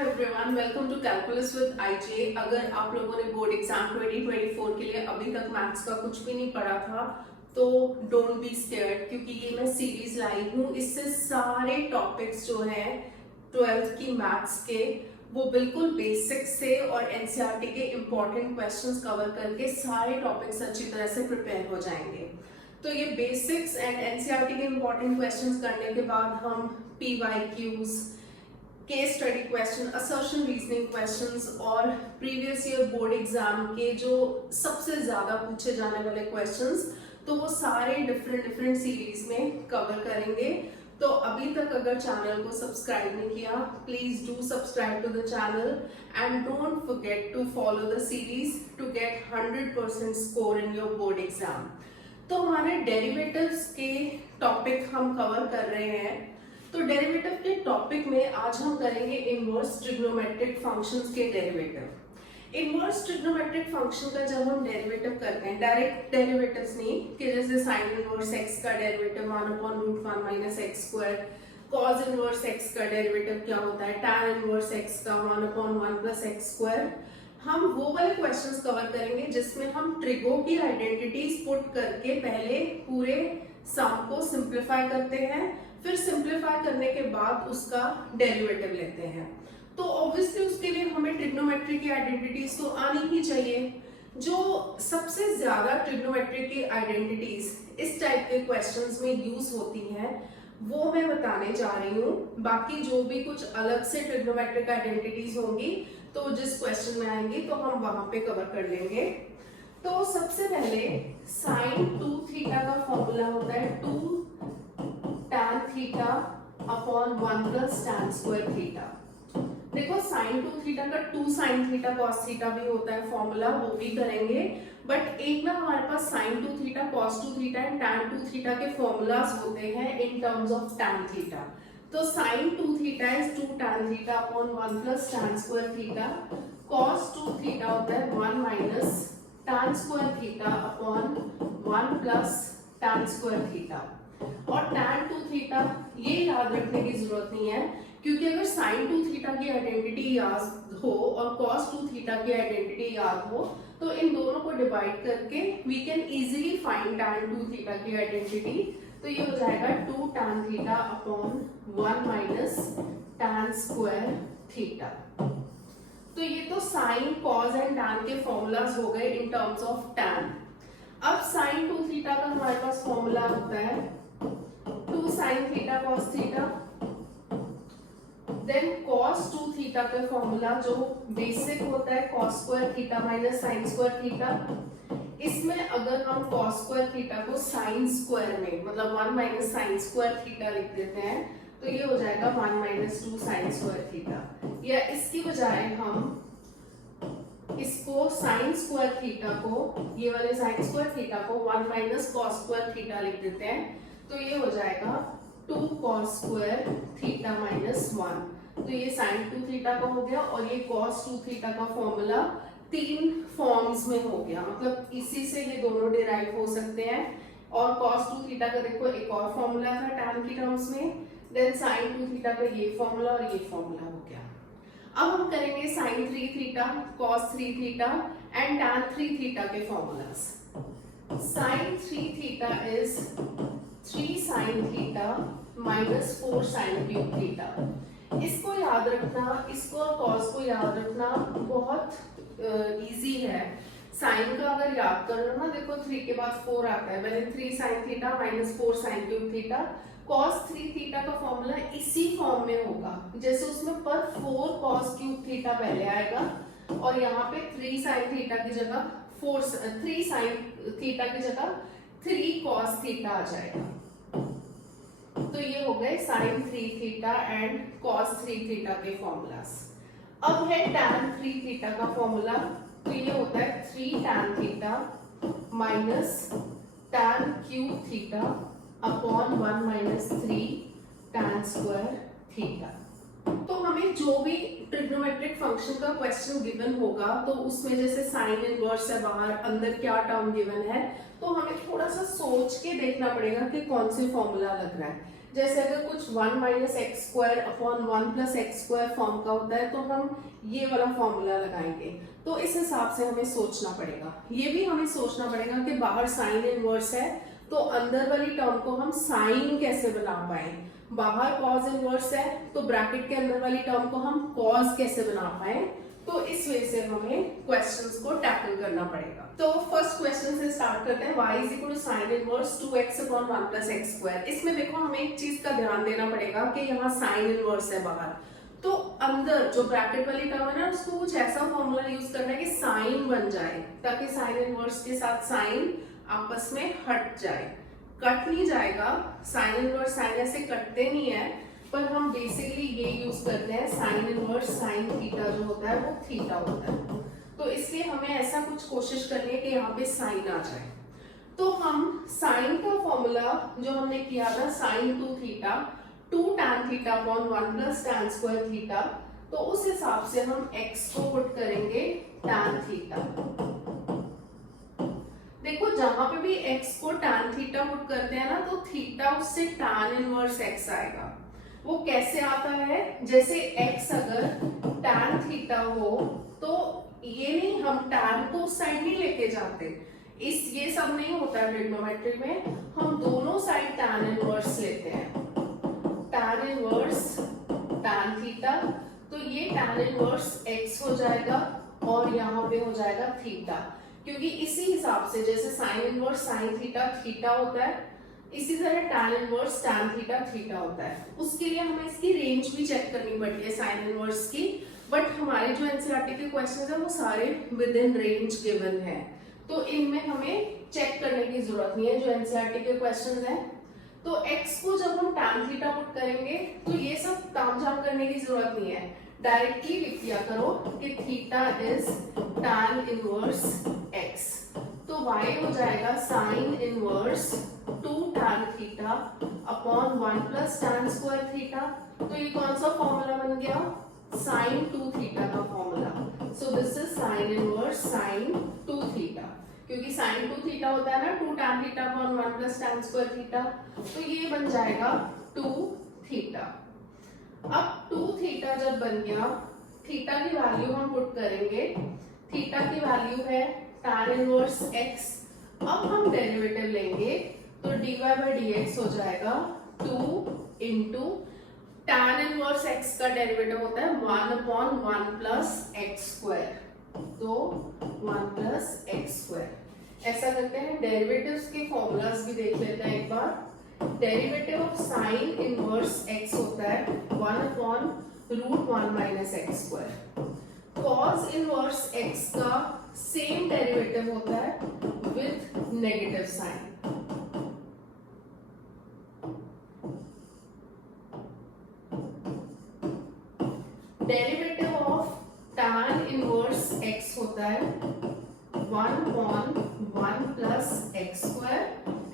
Everyone, welcome to calculus with IJ. अगर आप लोगों ने बोर्ड एग्जाम 2024 के लिए अभी तक मैथ्स का कुछ भी नहीं पढ़ा था तो डोंट बी स्केयर्ड, क्योंकि ये मैं सीरीज लाई हूँ। इससे सारे टॉपिक्स जो हैं 12th की मैथ्स के वो बिल्कुल बेसिक से और एनसीईआरटी के इम्पोर्टेंट क्वेश्चंस कवर करके सारे टॉपिक्स अच्छी तरह से प्रिपेयर हो जाएंगे। तो ये बेसिक्स एंड एनसीईआरटी के इम्पोर्टेंट क्वेश्चंस करने के बाद हम PYQs, case study question, assertion reasoning questions और प्रीवियस ईयर बोर्ड एग्जाम के जो सबसे ज्यादा पूछे जाने वाले क्वेश्चंस, तो वो सारे डिफरेंट सीरीज में कवर करेंगे। तो अभी तक अगर चैनल को सब्सक्राइब नहीं किया, please do subscribe to the channel and don't forget to follow the series to get 100% score in your board exam. तो हमारे डेरिवेटिव्स के टॉपिक हम कवर कर रहे हैं। तो डेरिवेटिव के टॉपिक में आज हम करेंगे इनवर्स ट्रिग्नोमेट्रिक फंक्शंस के डेरिवेटिव। इनवर्स ट्रिग्नोमेट्रिक फंक्शन का जब हम डेरिवेटिव करते हैं, डायरेक्ट डेरिवेटिव्स नहीं कि जैसे साइन इनवर्स एक्स का derivative 1/√1 minus x square, cos inverse x का डेरिवेटिव क्या होता है, टैन इनवर्स एक्स का 1/1 प्लस एक्स स्क्वायर। हम वो वाले क्वेश्चंस कवर करेंगे जिसमें हम ट्रिगो की आइडेंटिटीज पुट करके पहले पूरे सम को सिंप्लीफाई करते हैं, फिर सिंप्लीफाई करने के बाद उसका डेरिवेटिव लेते हैं। तो ऑब्वियसली उसके लिए हमें ट्रिग्नोमेट्री की आइडेंटिटीज तो आनी ही चाहिए। जो सबसे ज्यादा ट्रिग्नोमेट्री की आइडेंटिटीज इस टाइप के क्वेश्चंस में यूज होती हैं वो मैं बताने जा रही हूँ। बाकी जो भी कुछ अलग से ट्रिग्नोमेट्रिक आइडेंटिटीज होंगी तो जिस क्वेश्चन में आएंगी तो हम वहां पे कवर कर लेंगे। तो सबसे पहले साइन 2 थीटा का फॉर्मूला होता है 2 tan theta upon 1 plus tan square theta. देखो साइन 2 थीटा का 2 साइन थीटा कॉस थीटा भी होता है फॉर्मूला, वो भी करेंगे। बट एक ना हमारे पास sine 2 theta cos 2 theta and tan 2 theta के फॉर्मूलाज होते हैं in terms of tan theta. तो sine 2 theta is 2 tan theta upon 1 plus tan square theta. Cos 2 theta होता है 1 minus tan square theta upon 1 plus tan square theta. और tan 2 theta ये याद रखने की जरूरत नहीं है, क्योंकि अगर sin 2 थीटा की आइडेंटिटी याद हो और cos 2 थीटा की आइडेंटिटी याद हो तो इन दोनों को डिवाइड करके we can easily find tan 2 theta की आइडेंटिटी। तो ये हो जाएगा 2 tan theta upon 1 minus tan square theta. तो ये तो साइन, कॉस एंड tan के फॉर्मूलाज हो गए इन टर्म्स ऑफ tan। अब sin 2 थीटा का हमारे पास फॉर्मूला होता है 2 sin theta cos theta, then cos 2 theta का फॉर्मूला जो बेसिक होता है cos square theta minus sin square theta. इसमें अगर हम cos स्क्वायर थीटा को sin स्क्वायर में मतलब 1 माइनस sin स्क्वायर थीटा लिख देते हैं तो ये हो जाएगा 1 माइनस 2 sin स्क्वायर थीटा। या इसकी बजाय हम इसको sin स्क्वायर थीटा को, ये वाले sin स्क्वायर थीटा को 1 माइनस cos स्क्वायर थीटा लिख देते हैं तो ये हो जाएगा 2 cos स्क्वायर थीटा माइनस 1। तो ये sin 2 थीटा का हो गया और ये cos 2 थीटा का फॉर्मूला 3 फॉर्म्स में हो गया, मतलब इसी से ये दोनों डिराइव हो सकते हैं। और cos 2 थीटा का देखो एक और फॉर्मूला था tan की टर्म्स में, देन sin 2 थीटा का ये फॉर्मूला और ये फॉर्मूला हो गया। अब हम करेंगे sin 3 theta, cos 3 theta and tan 3 theta के formulas. sin 3 theta is 3 sin theta minus 4 sin cube theta. इसको याद रखना, इसको और cos को याद रखना बहुत इजी है। साइन का अगर याद कर लो ना, देखो 3 के बाद 4 आता है, पहले 3 sin theta minus 4 sin cube theta. cos 3 theta का फॉर्मूला इसी फॉर्म में होगा, जैसे उसमें पर 4 cos क्यूब थीटा पहले आएगा और यहाँ पे 3 sin थीटा की जगह 3 sin थीटा की जगह 3 cos थीटा आ जाएगा। तो ये हो गए sin 3 theta and cos 3 theta के फॉर्मूलास। अब है tan 3 थीटा का फॉर्मूला, तो ये होता है 3 tan theta minus tan cube theta upon 1 minus 3 tan square theta. तो हमें जो भी ट्रिग्नोमेट्रिक फंक्शन का क्वेश्चन गिवन होगा तो उसमें जैसे साइन इनवर्स है बाहर, अंदर क्या टर्म गिवन है, तो हमें थोड़ा सा सोच के देखना पड़ेगा कि कौन से फॉर्मूला लग रहा है। जैसे अगर कुछ 1 minus x square upon 1 plus x square form का होता है तो हम ये वाला फॉर्मूला लगाएंगे। तो इस हिसाब से हमें सोचना पड़ेगा, ये भी हमें सोचना पड़ेगा कि बाहर साइन इनवर्स है तो अंदर वाली टर्म को हम साइन कैसे बना पाए, बाहर कॉज इनवर्स है तो ब्रैकेट के अंदर वाली टर्म को हम कॉज कैसे बना पाए। तो इस वजह से हमें क्वेश्चंस को टैकल करना पड़ेगा। तो फर्स्ट क्वेश्चन से स्टार्ट करते हैं। y is equal to sine inverse 2x upon 1 plus x square. इसमें देखो हमें एक चीज का ध्यान देना पड़ेगा कि यहाँ साइन इनवर्स है बाहर, तो अंदर जो ब्रैकेट वाली टर्म है ना उसको कुछ ऐसा फॉर्मूला यूज करना है कि साइन बन जाए, ताकि साइन इनवर्स के साथ साइन आपस में हट जाए, कट नहीं जाएगा। साइन इनवर्स साइन ऐसे कटते नहीं है, पर हम बेसिकली ये यूज करते हैं साइन इनवर्स साइन थीटा जो होता है वो थीटा होता है। तो इसलिए हमें ऐसा कुछ कोशिश करनी है कि यहाँ पे साइन आ जाए। तो हम साइन का फॉर्मूला जो हमने किया था sine 2 theta 2 tan theta upon 1 plus tan square theta, तो उस हिसाब से हम x को पुट करेंगे tan थीटा। देखो जहां पे भी x को tan थीटा पुट करते हैं ना तो थीटा उससे tan इनवर्स x आएगा। वो कैसे आता है, जैसे x अगर tan थीटा हो तो ये नहीं, हम tan को उस साइड नहीं लेके जाते, इस ये सब नहीं होता है ट्रिग्नोमेट्री में, हम दोनों साइड tan इनवर्स लेते हैं। tan इनवर्स tan थीटा, तो ये tan इनवर्स x हो जाएगा और यहाँ पे हो जाएगा थीटा, क्योंकि इसी हिसाब से जैसे sign inverse sine theta theta होता है, इसी तरह tan inverse tan theta theta होता है। उसके लिए हमें इसकी रेंज भी चेक करनी पड़ती है साइन इनवर्स की, बट हमारे जो एनसीईआरटी के क्वेश्चंस है वो सारे विद इन रेंज गिवन है, तो इनमें हमें चेक करने की जरूरत नहीं है जो एनसीईआरटी के क्वेश्चंस हैं। तो x को जब हम tan थीटा पुट करेंगे तो ये सब तामझाम करने की जरूरत नहीं है, डायरेक्टली लिख दिया करो कि theta is tan inverse x। तो y हो जाएगा sign inverse 2 tan theta upon 1 plus tan square theta. तो ये कौन सा फॉर्मूला बन गया, साइन 2 थीटा का formula. So this is sine inverse sine 2 theta, क्योंकि साइन 2 थीटा होता है ना 2 tan theta upon 1 plus tan square theta, तो ये बन जाएगा 2 थीटा। अब 2 थीटा जब बन गया, थीटा की वैल्यू हम पुट करेंगे, थीटा की वैल्यू है tan इनवर्स x। अब हम डेरिवेटिव लेंगे तो dy बाई dx हो जाएगा 2 इंटू tan इनवर्स x का डेरिवेटिव होता है 1 अपॉन 1 प्लस एक्स स्क्वायर, तो 1 प्लस एक्स स्क्वायर। ऐसा करते हैं, डेरिवेटिव्स के फॉर्मूलाज भी देख लेते हैं एक बार। Derivative of sine inverse x होता है 1 upon root 1 minus x square. Cos inverse x का सेम डेरिवेटिव होता है with negative sine. Derivative of tan inverse x होता है 1 upon 1 plus x square,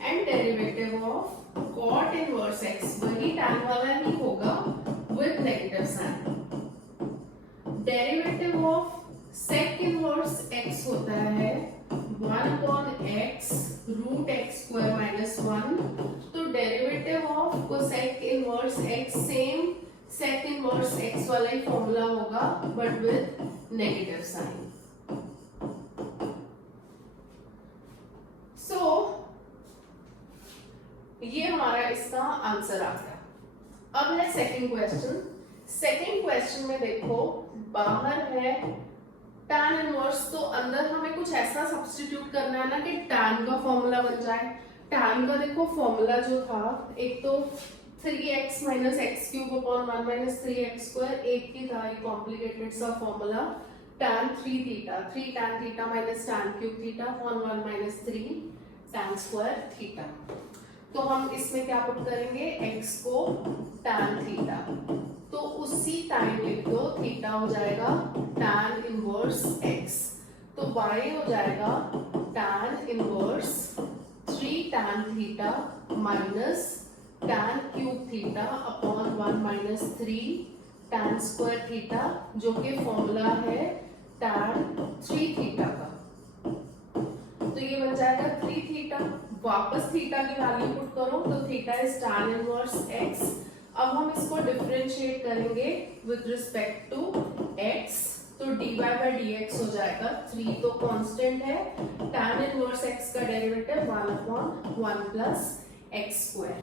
and derivative of cot inverse x वही tan वाला ही होगा with negative sine. Derivative of sec inverse x होता है 1 upon x root x square minus 1। तो derivative of cosec inverse x same sec inverse x वाला ही formula होगा but with negative sign. सो ये हमारा इसका आंसर आ गया। अब है सेकंड क्वेश्चन। सेकंड क्वेश्चन में देखो बाहर है tan इनवर्स, तो अंदर हमें कुछ ऐसा सब्स्टिट्यूट करना है ना कि tan का फॉर्मूला बन जाए। tan का देखो फॉर्मूला जो था, एक तो 3x minus x cube upon 1 minus 3x square, एक ही था ये कॉम्प्लिकेटेड सा formula tan 3 theta 3 tan theta minus tan cube theta upon 1 minus 3 tan square theta. तो हम इसमें क्या पुट करेंगे, x को tan थीटा, तो उसी टाइम लिख दो थीटा हो जाएगा tan इनवर्स x, तो y हो जाएगा tan inverse 3 tan theta minus tan cube theta upon 1 minus 3 tan square theta, जो कि फॉर्मूला है tan 3 थीटा का। तो ये बन जाएगा 3 थीटा वापस थीटा की वैल्यू पुट करो तो theta is tan inverse x। अब हम इसको डिफरेंशिएट करेंगे विद रिस्पेक्ट टू x, तो dy by dx हो जाएगा 3, तो कांस्टेंट है, tan इनवर्स x का derivative 1/1 plus x square.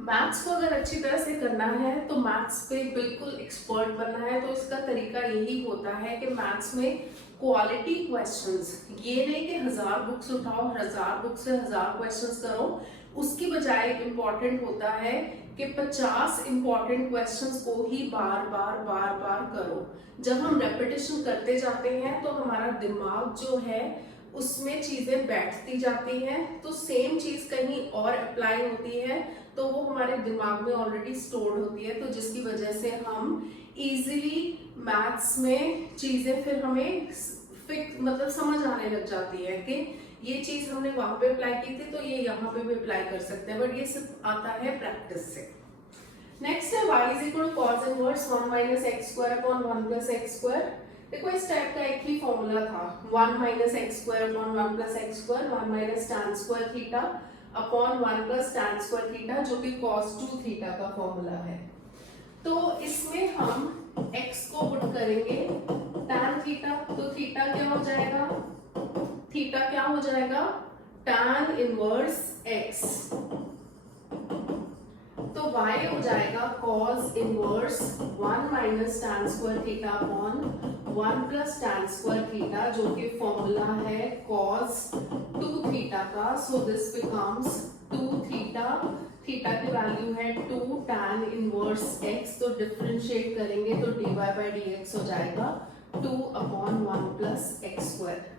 Maths को अगर अच्छी तरह से करना है तो मैथ्स पे बिल्कुल एक्सपर्ट बनना है, तो इसका तरीका यही होता है कि मैथ्स में क्वालिटी क्वेश्चंस, ये नहीं कि 1000 बुक्स उठाओ 1000 बुक से 1000 क्वेश्चंस करो, उसकी बजाय इम्पॉर्टेंट होता है कि 50 इम्पॉर्टेंट क्वेश्चंस को ही बार बार करो। जब हम रेपिटेशन करते जाते हैं तो हमारा दिमाग जो है उसमें चीजें बैठती जाती हैं, तो सेम चीज कहीं और अप्लाई होती है तो वो हमारे दिमाग में ऑलरेडी स्टोर्ड होती है, तो जिसकी वजह से हम इजीली मैथ्स में चीजें फिर हमें मतलब समझ आने लग जाती है कि ये चीज हमने वहां पे अप्लाई की थी तो ये यहाँ पे भी अप्लाई कर सकते हैं, बट ये सिर्फ आता है प्रैक्टिस से। नेक्स्ट है y is equal to cos inverse 1 minus x square upon 1 plus x square. देखो इस टाइप का एक ही फॉर्मूला था, 1 minus x square upon 1 plus x square, 1 minus tan square theta upon 1 plus tan square theta, जो कि cos 2 theta का formula है। तो इसमें हम x को पुट करेंगे tan थीटा, तो थीटा क्या हो जाएगा, थीटा क्या हो जाएगा tan इनवर्स x, तो y हो जाएगा cos inverse 1 minus tan square theta upon 1 plus tan square theta, जो कि फॉर्मूला है cos 2 थीटा का। सो दिस बिकम्स 2 थीटा, थीटा की वैल्यू है 2 tan इनवर्स x, तो डिफरेंशिएट करेंगे तो dy by dx हो जाएगा 2 अपॉन 1 प्लस x स्क्वायर।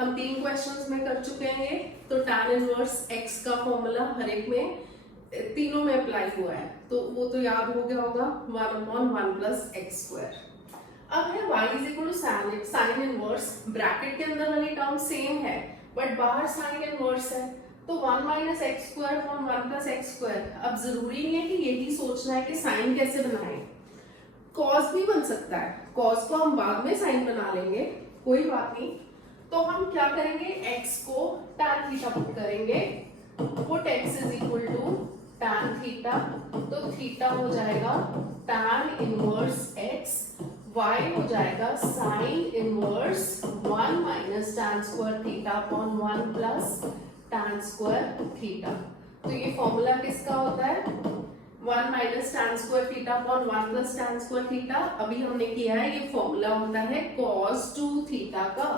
हम 3 क्वेश्चंस में कर चुके हैं, तो tan इनवर्स x का फॉर्मूला हर एक में तीनों में अप्लाई हुआ है, तो वो तो याद हो गया होगा 1 अपॉन 1 प्लस एक्स स्क्वायर। अब है y is equal to sine inverse, bracket के अंदर वाली टर्म सेम है बट बाहर साइन इनवर्स है, तो 1 minus x square upon 1 plus x square. अब जरूरी नहीं है कि यही सोचना है कि साइन कैसे बनाएं, कॉस भी बन सकता है, कॉस को हम बाद में साइन बना लेंगे, कोई बात नहीं। तो हम क्या करेंगे, x को tan थीटा पुट करेंगे, put x is equal to tan theta, तो थीटा हो जाएगा tan इनवर्स x, y हो जाएगा sin inverse 1 minus tan square theta upon 1 plus tan square theta. तो ये फॉर्मूला किसका होता है, 1 minus tan square theta upon 1 plus tan square theta. अभी हमने किया है, ये फॉर्मूला होता है cos 2 थीटा का।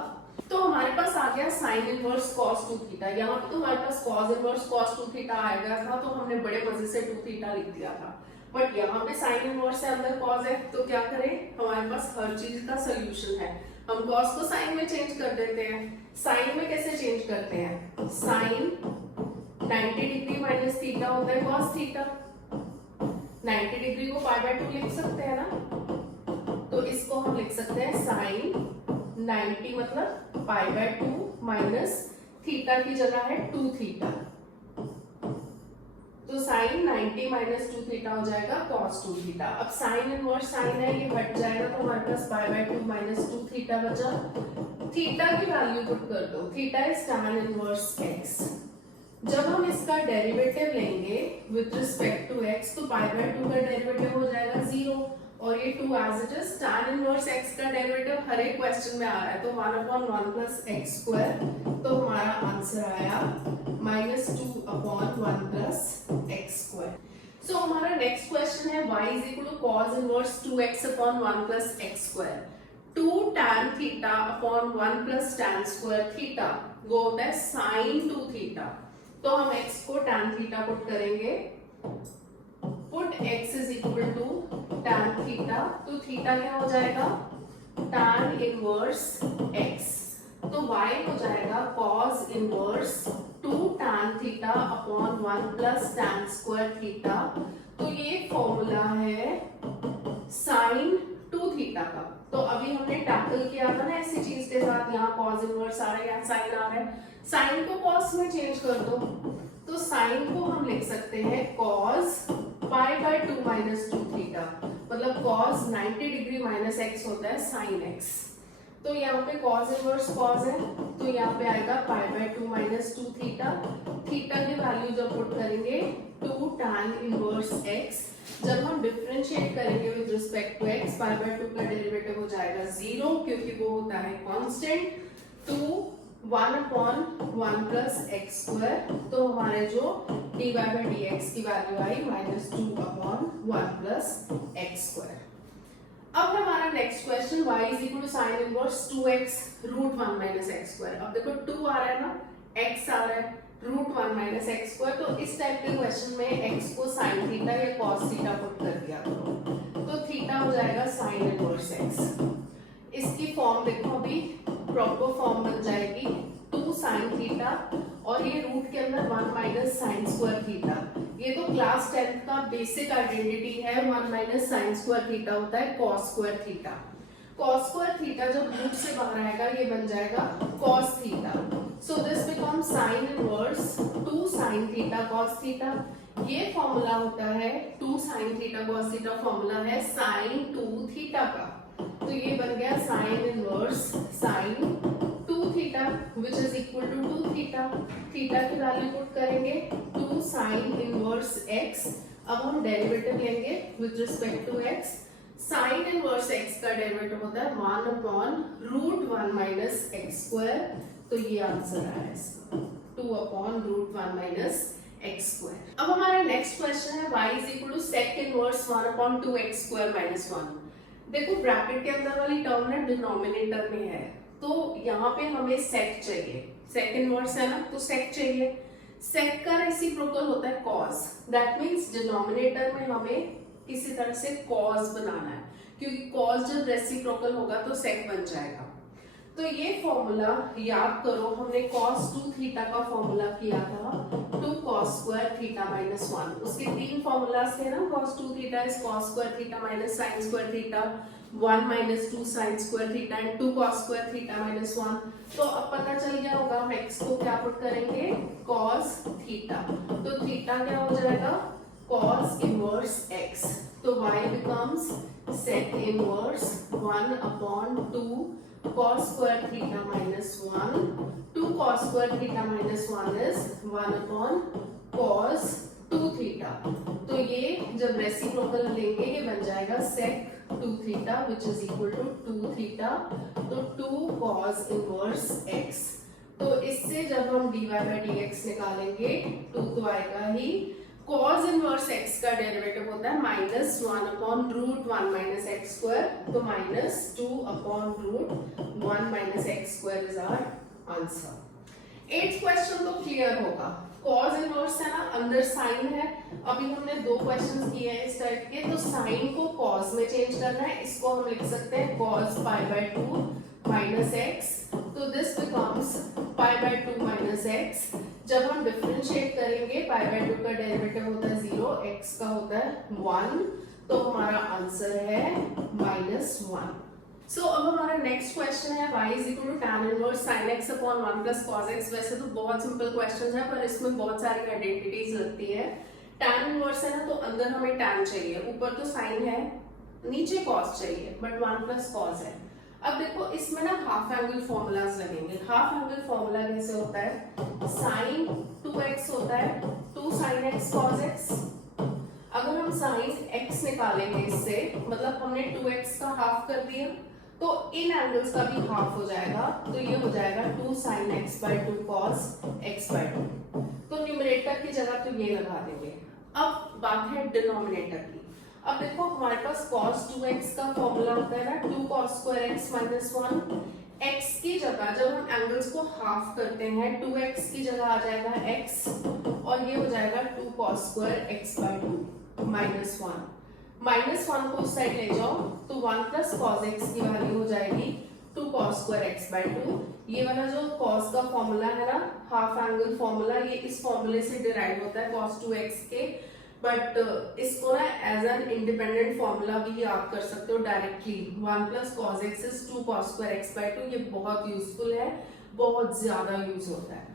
तो हमारे पास आ गया साइन इनवर्स cos 2 थीटा, यहाँ पे तो हमारे पास cos इनवर्स cos 2 थीटा आ गया था, तो हमने बड़े मजे से 2 थीटा लिख दिया था, बट यहाँ पे साइन इनवर्स से अंदर cos है, तो क्या करें, हमारे पास हर चीज का सोल्यूशन है, हम cos को साइन में चेंज कर देते हैं। साइन में कैसे चेंज करते हैं, साइन 90 डिग्री माइनस थीटा होता है cos थीटा, 90 डिग्री को पाई बाय 2 लिख सकते हैं ना, तो इसको हम लिख सकते हैं साइन 90 मतलब पाई बाय 2 माइनस थीटा की जगह है 2 थीटा, तो साइन 90 माइनस 2 थीटा हो जाएगा cos 2 थीटा। अब साइन इनवर्स साइन है, ये हट जाएगा, तो हमारे पास पाई बाय 2 माइनस 2 थीटा बचा। थीटा की वैल्यू पुट कर दो, theta is tan inverse x। जब हम इसका डेरिवेटिव लेंगे विद रिस्पेक्ट टू x, तो पाई बाय 2 का डेरिवेटिव हो जाएगा 0, और ये 2 as it is, tan inverse x का डेरिवेटिव हर एक क्वेश्चन में आ रहा है, तो 1 अपॉन 1 प्लस एक्स स्क्वायर, तो हमारा आंसर आया -2 upon 1 plus x square. So हमारा नेक्स्ट क्वेश्चन है y is equal to cos inverse 2x upon 1 plus x square, 2 tan theta upon 1 plus tan square theta, वो होता है sin 2 थीटा। तो हम x को tan थीटा पुट करेंगे, put x is equal to tan theta, तो theta क्या हो जाएगा, tan इनवर्स x, तो y हो जाएगा cos inverse 2 tan theta upon 1 plus tan square theta. तो ये फॉर्मूला है sin 2 थीटा का। तो अभी हमने टैकल किया था ना ऐसी चीज के साथ, यहाँ cos इनवर्स आ रहा है, यहाँ sin आ रहा है, sin को cos में चेंज कर दो, तो sin को हम लिख सकते हैं cos pi by 2 minus 2 theta, मतलब cos 90 डिग्री माइनस x होता है sin x। तो यहाँ पे cos इनवर्स cos है, तो यहाँ पे आएगा pi by 2 minus 2 theta. Theta की वैल्यू जब पुट करेंगे 2 tan इनवर्स x, जब हम डिफरेंशिएट करेंगे with respect to x, pi by 2 का डेरिवेटिव हो जाएगा 0 क्योंकि वो होता है constant, 2 1 upon 1 plus x square, तो हमारे जो dy बाय dx की वैल्यू आई minus 2 upon 1 plus x square. अब हमारा next question y is equal to sine inverse 2x root 1 minus x square. अब देखो 2 आ रहा है ना, x आ रहा है, रूट 1 माइनस एक्स स्क्वायर, तो इस टाइप के क्वेश्चन में x को साइन थीटा या cos थीटा पुट कर दिया करो, तो थीटा हो जाएगा साइन इनवर्स x। इसकी फॉर्म देखो अभी प्रॉपर फॉर्म बन जाएगी 2 साइन थीटा और ये रूट के अंदर 1 माइनस साइन स्क्वायर थीटा। ये तो क्लास 10th का बेसिक आइडेंटिटी है, 1 माइनस साइन स्क्वायर थीटा होता है cos square theta. cos square theta जब रूट से बाहर आएगा ये बन जाएगा cos theta, so this becomes sine inverse 2 sine theta cos theta. ये फॉर्मूला होता है 2 sine theta cos theta, formula है साइन 2 थीटा का, तो ये बन गया sine inverse sine 2 theta which is equal to 2 theta. Theta की वैल्यू पुट करेंगे 2 साइन इनवर्स x। अब हम डेरिवेटिव लेंगे with respect to x। Sine inverse x का डेरिवेटिव होता है 1 upon root 1 minus x square, तो ये आंसर आया इसका 2 upon root 1 minus x square. अब हमारा नेक्स्ट क्वेश्चन है y is equal to sec inverse 1 upon 2x square minus 1। देखो ब्रैकेट के अंदर वाली टर्म ना डिनोमिनेटर में है, तो यहाँ पे हमें सेक चाहिए, सेक इनवर्स है ना, तो सेक चाहिए। सेक का रेसिप्रोकल होता है cos, दैट मींस डिनोमिनेटर में हमें किसी तरह से cos बनाना है, क्योंकि cos जब रेसिप्रोकल होगा तो सेक बन जाएगा। तो ये फॉर्मूला याद करो, हमने cos 2 थीटा का फॉर्मूला किया था 2 cos स्क्वायर थीटा माइनस 1। उसके 3 फॉर्मूलाज थे ना, cos 2 theta is cos square theta minus sin square theta, 1 minus 2 sin square theta and 2 cos square theta minus 1। तो अब पता चल गया होगा हम x को क्या पुट करेंगे cos थीटा, तो थीटा क्या हो जाएगा cos इनवर्स x, तो y becomes sec inverse 1 upon 2 cos square theta minus 1, 2 cos square theta minus 1 is 1 upon cos 2 theta. तो ये जब रेसिप्रोकल लेंगे ये बन जाएगा sec 2 theta which is equal to 2 theta, तो 2 cos इनवर्स x। तो इससे जब हम dy बाय dx निकालेंगे 2 तो आएगा ही, cos इनवर्स x का डेरिवेटिव होता है minus 1 upon root 1 minus x square, तो minus 2 upon root 1 minus x square is our answer. 8th question तो क्लियर होगा, cos इनवर्स है ना, अंदर साइन है। अभी हमने 2 क्वेश्चंस किए हैं इस टाइप के, तो साइन को cos में चेंज करना है, इसको हम लिख सकते हैं cos pi by 2 minus x, तो this becomes pi by 2 minus x. जब हम डिफरेंशिएट करेंगे पाई बाय 2 का डेरिवेटिव होता है 0, x का होता है 1, तो हमारा आंसर है माइनस 1। सो अब हमारा नेक्स्ट क्वेश्चन है y is equal to tan inverse sin x upon 1 plus cos x। वैसे तो बहुत सिंपल क्वेश्चन है पर इसमें बहुत सारी आइडेंटिटीज लगती है। tan इनवर्स है ना, तो अंदर हमें tan चाहिए, ऊपर तो sin है, नीचे cos चाहिए, बट 1 प्लस cos है। अब देखो इसमें ना हाफ एंगल फॉर्मूलाज लगेंगे। हाफ एंगल फॉर्मूला कैसे होता है, sin 2x होता है 2 sin x cos x। अगर हम sin x निकालेंगे इससे, मतलब हमने 2x का हाफ कर दिया, तो इन एंगल्स का भी हाफ हो जाएगा, तो ये हो जाएगा 2 sin x by 2 cos x by 2। तो न्यूमरेटर की जगह तो ये लगा देंगे। अब बात है डिनोमिनेटर की। अब देखो हमारे पास cos 2x का फॉर्मूला होता है ना 2 cos square x minus 1। x की जगह जब हम एंगल्स को हाफ करते हैं 2x की जगह आ जाएगा x, और ये हो जाएगा 2 cos square x by 2 minus 1। Minus 1 को उस साइड ले जाओ तो 1 प्लस cos x की वैल्यू हो जाएगी 2 cos स्क्वायर x बाय 2। ये वाला जो cos का फॉर्मूला है ना, हाफ एंगल फॉर्मूला, ये इस फॉर्मूले से डिराइव होता है cos 2x के, बट इसको ना एज एन इंडिपेंडेंट फॉर्मूला भी याद कर सकते हो directly. 1 plus cos x is 2 cos square x by 2। ये बहुत यूजफुल है, बहुत ज्यादा यूज होता है।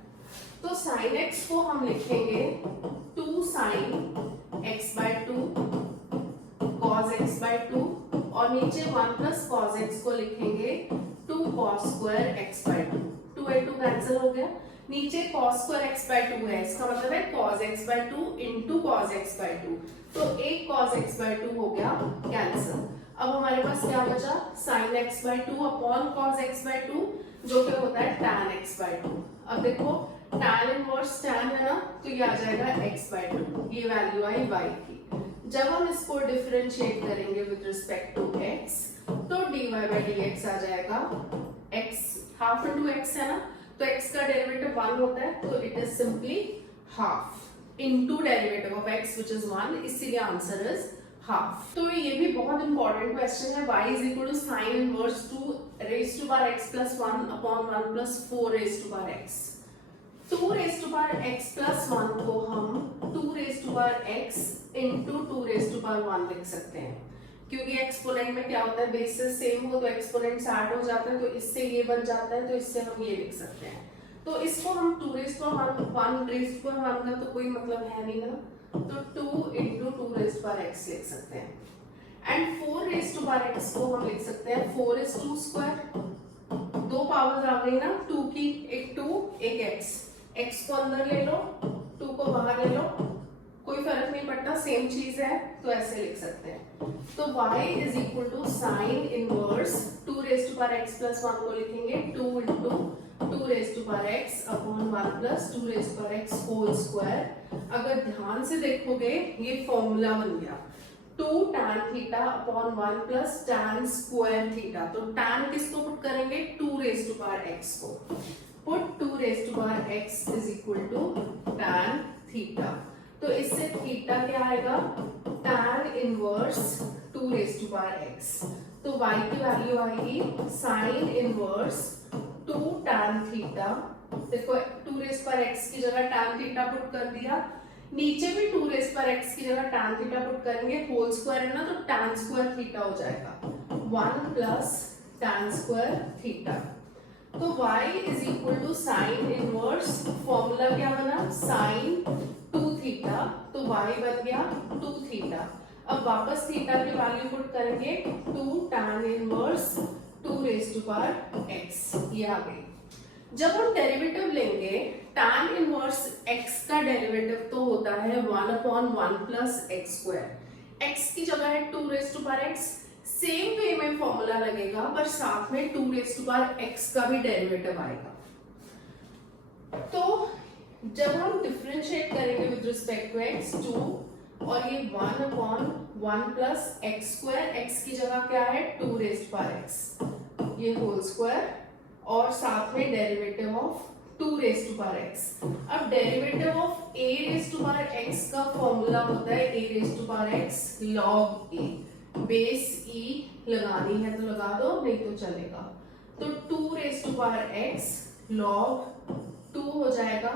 तो sin x को हम लिखेंगे 2 sin x by 2 cos x by 2, और नीचे 1 प्लस cos x को लिखेंगे 2 cos square x by to, two by two cancel हो गया, नीचे cos square x by to है, इसका मतलब है cos x by two into cos x by to, तो एक कॉस एक्स बाय टू हो गया कैंसिल। अब हमारे पास क्या बचा, sign x by two upon cos x by to, जो कि होता है tan x बाय टू। अब देखो tan इनवर्स tan है ना, तो ये आ जाएगा x बाय टू, ये वैल्यू आई y की। जब हम इसको डिफरेंशिएट करेंगे विद रिस्पेक्ट टू x, तो dy बाय dx आ जाएगा x, हाफ इंटू x है ना, तो x का डेरिवेटिव 1 होता है, तो it is simply half into derivative of x which is 1, इसीलिए आंसर इज हाफ। तो ये भी बहुत इंपॉर्टेंट क्वेश्चन है, y is equal to sine inverse 2 raise to power x plus 1 upon 1 plus 4 raise to power x। 2 raise to power x plus 1 को हम 2 raise to power x into 2 raise to power 1 लिख सकते हैं, क्योंकि exponent में क्या होता है, बेसिस सेम हो तो एक्सपोनेंट ऐड हो जाता है, तो इससे ये बन जाता है, तो इससे हम ये लिख सकते हैं। तो इसको हम 2 raise to power 1 raise to power 1 का तो कोई मतलब है नहीं ना, तो 2 into 2 raise to power x लिख सकते हैं। And 4 raise to power x को हम लिख सकते हैं 4 इज 2 स्क्वायर, दो पावर्स आ गई ना 2 की, एक 2 एक x को अंदर ले लो 2 को बाहर ले लो, कोई फर्क नहीं पड़ता, सेम चीज है, तो ऐसे लिख सकते हैं। तो y is equal to sine inverse 2 raise to power x plus 1 को लिखेंगे 2 into 2 raise to power x upon 1 plus 2 raise to power x whole square. अगर ध्यान से देखोगे ये फॉर्मूला बन गया 2 tan theta upon 1 plus tan square theta, तो tan किसको पुट करेंगे, 2 रेज टू पावर x को, put 2 raise to power x is equal to tan theta, तो इससे थीटा क्या आएगा, tan inverse 2 raise to power x, तो y की वैल्यू आएगी साइन इनवर्स 2 tan थीटा, देखो 2 रेज पर x की जगह tan थीटा पुट कर दिया, नीचे भी 2 रेज पर x की जगह tan थीटा पुट करेंगे, होल स्क्वायर है ना, तो tan स्क्वायर थीटा हो जाएगा 1 प्लस tan स्क्वायर थीटा। तो y is equal to sine inverse, formula क्या बना, साइन 2 थीटा, तो y बन गया 2 थीटा। अब वापस थीटा की वैल्यू पुट करेंगे 2 tan inverse 2 raise to power x, ये आ गई। जब हम डेरिवेटिव लेंगे tan इनवर्स x का डेरिवेटिव तो होता है 1 upon 1 plus x square, x की जगह है 2 raise to power x, same way में फॉर्मूला लगेगा पर साथ में 2 रेज टू पावर x का भी डेरिवेटिव आएगा। तो जब हम डिफरेंशिएट करेंगे विद रिस्पेक्ट टू x 2, और ये 1 upon 1 plus x square, x की जगह क्या है 2 रेज टू पावर x, ये होल स्क्वायर, और साथ में derivative of 2 raise to power x। अब derivative of a raise to power x का फॉर्मूला होता है a raise to power x log a, base e लगानी है तो लगा दो, नहीं तो चलेगा, तो 2 raise to power x log 2 हो जाएगा।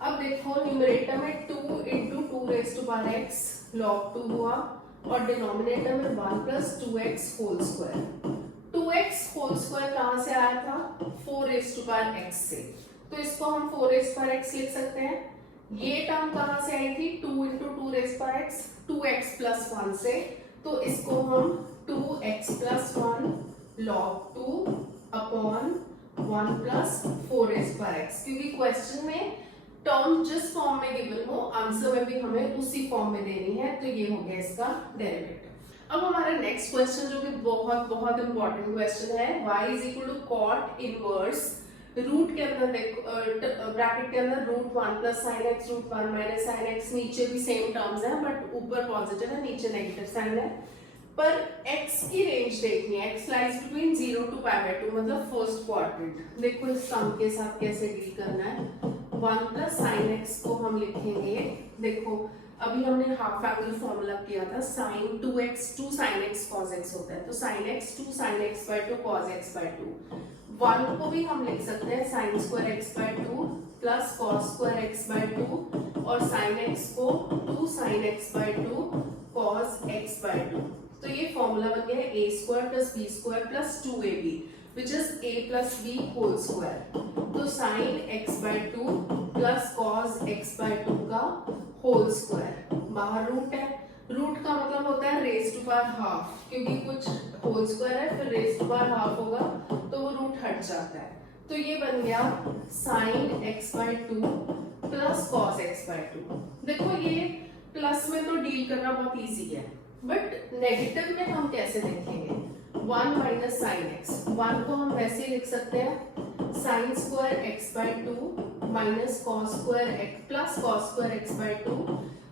अब देखो न्यूमरेटर में 2 into 2 raise to power x log 2 हुआ, और डिनोमिनेटर में 1 plus 2x whole square. 2x whole square कहां से आया था, 4 रेज टू पावर x से, तो इसको हम 4 रेज पावर x लिख सकते हैं। ये टर्म कहां से आई थी, 2 into 2 raise power x, 2x plus 1 से, तो इसको हम 2x plus 1 log 2 upon 1 plus 4 raise power x, क्योंकि क्वेश्चन में टर्म जिस फॉर्म में गिवन हो आंसर में भी हमें उसी फॉर्म में देनी है, तो ये हो गया इसका डेरिवेटिव। अब हमारा नेक्स्ट क्वेश्चन जो कि बहुत बहुत इंपॉर्टेंट क्वेश्चन है, y is equal to cot inverse root के अंदर ब्रैकेट के अंदर root 1 plus sine x root 1 minus sine x, नीचे भी सेम टर्म्स हैं बट ऊपर पॉजिटिव है नीचे नेगेटिव साइन है, पर x की रेंज देखनी है, x लाइज बिटवीन 0 टू π/2, मतलब फर्स्ट क्वाड्रेंट। देखो इस सम के साथ कैसे डील करना है, 1 प्लस साइन एक्स को हम लिखेंगे, देखो अभी हमने हाफ एंगल फॉर्मूला किया था, sin 2x 2 sin x cos x होता है, तो sin x 2 sin x by 2 cos x by 2, 1 को भी हम लिख सकते हैं sin square x by 2 plus cos square x by 2, और sin x को 2 sin x by 2 cos x by 2, तो ये फॉर्मूला बन गया a square plus b square plus 2ab which is a plus b whole square, तो sin x by 2 plus cos x by 2 का whole square, बाहर root है, root का मतलब होता है रेज टू पावर हाफ, क्योंकि कुछ होल स्क्वायर है फिर रेज टू पावर हाफ होगा, तो वो जाता है, तो ये बन गया sign x by two plus cos x by to. देखो ये प्लस में तो डील करना बहुत इजी है, बट नेगेटिव में हम कैसे देखेंगे? 1 माइनस साइन एक्स, 1 को हम वैसे ही लिख सकते हैं sine square x by two minus cos square x plus cos square x by two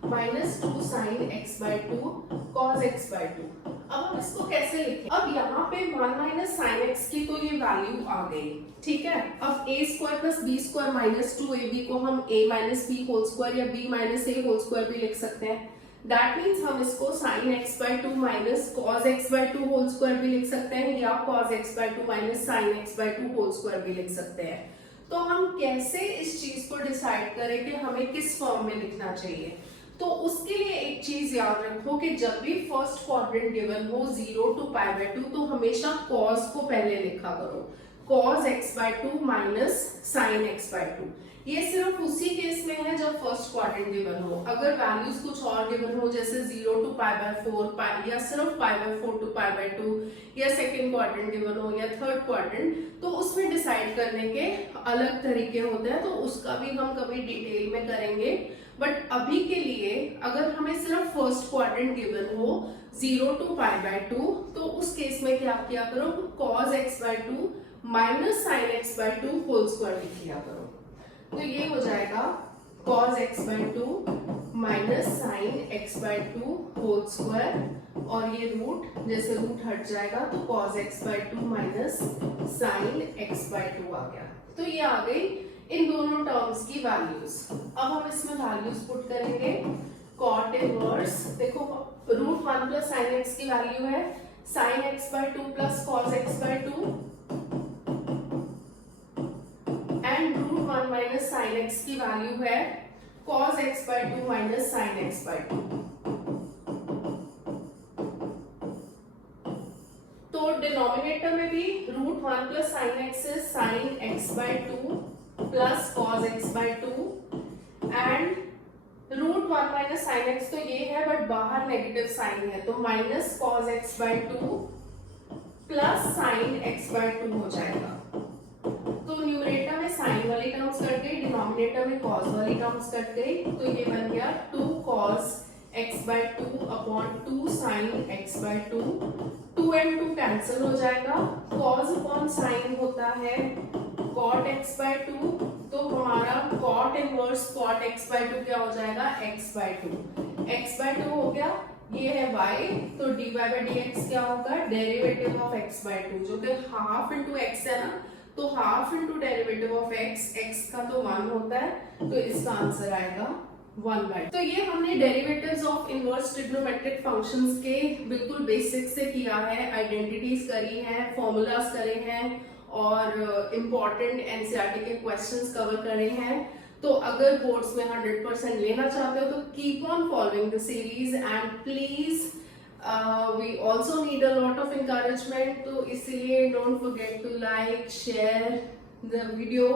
minus 2 sine x by to cos x by to. अब हम इसको कैसे लिखें? अब यहाँ पे 1 माइनस साइन एक्स की तो ये वैल्यू आ गई, ठीक है। अब A square plus B square minus 2ab को हम a minus B whole square या b minus a whole square भी लिख सकते हैं। दैट मीन्स हम इसको sine x by two minus cos x by two whole square भी लिख सकते हैं, या cos x by two minus sine x by two whole square भी लिख सकते हैं। तो हम कैसे इस चीज को डिसाइड करें कि हमें किस फॉर्म में लिखना चाहिए? तो उसके लिए एक चीज याद रखो कि जब भी फर्स्ट क्वाड्रेंट गिवन हो 0 to पाई बाय 2, तो हमेशा cos को पहले लिखा करो, cos x by 2 minus sine x by 2। ये सिर्फ उसी केस में है जब फर्स्ट क्वाड्रेंट गिवन हो। अगर वैल्यूज कुछ और गिवन हो जैसे 0 to पाई बाय 4 या सिर्फ pi by 4 to pi by 2 या सेकंड क्वाड्रेंट गिवन हो या थर्ड क्वाड्रेंट, तो उसमें डिसाइड करने के अलग तरीके होते हैं, तो उसका भी हम कभी डिटेल में करेंगे। बट अभी के लिए अगर हमें सिर्फ फर्स्ट क्वाड्रेंट गिवन हो 0 to पाई बाय 2, तो उस केस में क्या किया करो, cos x by 2 minus sine x by 2 whole square लिख लिया करो। तो ये हो जाएगा cos x by 2 minus sine x by 2 whole square, और ये रूट जैसे रूट हट जाएगा तो cos x by 2 minus sine x by 2 आ गया। तो ये आ गई इन दोनों टर्म्स की वैल्यूज। अब हम इसमें वैल्यूज पुट करेंगे। कॉट इनवर्स, देखो रूट 1 प्लस साइन एक्स की वैल्यू है sine x by 2 plus cos x by 2, and root 1 minus sine x की वैल्यू है cos x by 2 minus sine x by 2। तो डिनोमिनेटर में भी रूट 1 प्लस साइन एक्स है sine x by 2 plus cos x by 2, and root 1 minus sine x तो ये है but बाहर नेगेटिव साइन है, तो minus cos x by 2 plus sine x by 2 हो जाएगा। तो न्यूमरेटर में साइन वाली टर्म्स कट गई, डिनोमिनेटर में कॉस वाली टर्म्स कट गई, तो ये बन गया 2 cos x by 2 upon 2 sine x by 2। 2 and 2 cancel हो जाएगा, कॉस अपॉन साइन होता है cot x by 2, तो हमारा cot inverse cot x by 2 क्या हो जाएगा, x by 2। x by 2 हो गया, ये है y, तो dy by dx क्या होगा, डेरिवेटिव ऑफ x by 2, जो कि हाफ इंटू x है ना, तो half into derivative of x, x का तो 1 होता है, तो इसका आंसर आएगा 1 बाय। तो ये हमने derivatives of inverse trigonometric functions के बिल्कुल बेसिक से किया है, आइडेंटिटीज करी हैं, फॉर्मूलाज करे हैं और इम्पॉर्टेंट एनसीईआरटी के क्वेश्चंस कवर करे हैं। तो अगर बोर्ड्स में 100% लेना चाहते हो तो keep on following the series, and please we also need a lot of encouragement, तो इसलिए don't forget to like, share the video,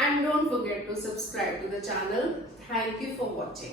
and don't forget to subscribe to the channel. Thank you for watching.